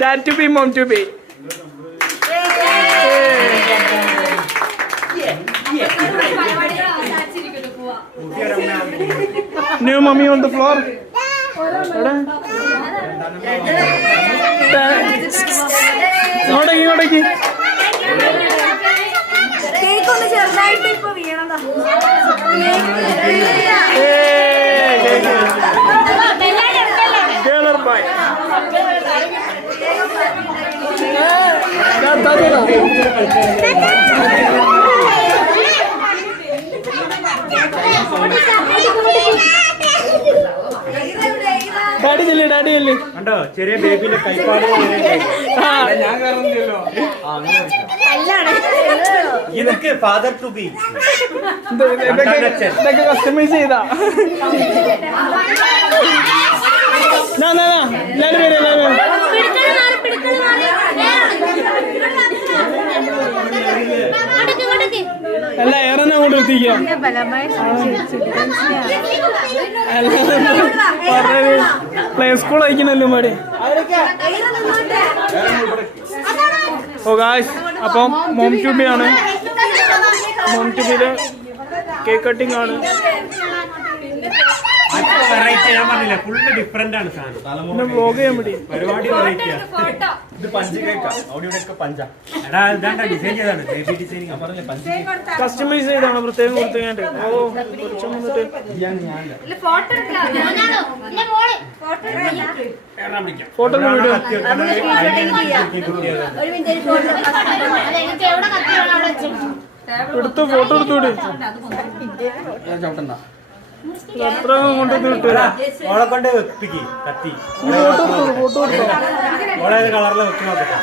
Dad to be, mom to be. New mommy on the floor. Cake ഒന്ന് ചെറുതായിട്ട് ഇപ്പൊ വീണതാ. Daddy ചെല്ലു, daddy ചെല്ലു. കണ്ടോ ചെറിയ ബേബിന്റെ കൈപ്പാട്. ഇതൊക്കെ ഫാദർ ടു ബി. ഇതൊക്കെ കസ്റ്റമൈസ് ചെയ്താ. എല്ലാരും വരും, എല്ലാരും വരും. അല്ല ഏറെന്നെ അങ്ങോട്ട് എത്തിക്കാം. പ്ലേ സ്കൂൾ അയക്കണല്ലോ മാടി. ഓ ഗായ്സ്, അപ്പം മോം ട്യൂബി ആണ്. മോം ട്യൂബില് കേക്ക് കട്ടിംഗ് ആണ്. ഞാൻ പറഞ്ഞില്ല, ഫുള്ള് ഡിഫറെന്റ് ആണ് സാധനം. വ്ലോഗ് ചെയ്യാൻ വേണ്ടി പരിപാടി വെറൈറ്റിയാ. ഇത് പഞ്ച് കേക്കാ. അവിടെ ഇവിടെ പഞ്ച. എടാ ഇതാണ്ടാ ഡിസൈൻ ചെയ്താണ്. Baby designing. ഞാൻ പറഞ്ഞില്ലേ പഞ്ച് കേക്ക്. കസ്റ്റമൈസ് ചെയ്താണ് പ്രത്യേകം കൊടുത്തേണ്ട്. ഓ കുറച്ചും വന്നിട്ട് ഫോട്ടോ വീഡിയോ എടുത്ത് ഫോട്ടോ എടുത്തുകൂടി. അത്ര കൊണ്ട് ഓളെ കൊണ്ട് വെപ്പിക്ക് കത്തി. ഫോട്ടോ എടുത്തു. ഓളെ കളറിൽ വെക്കി നോക്കട്ടെ.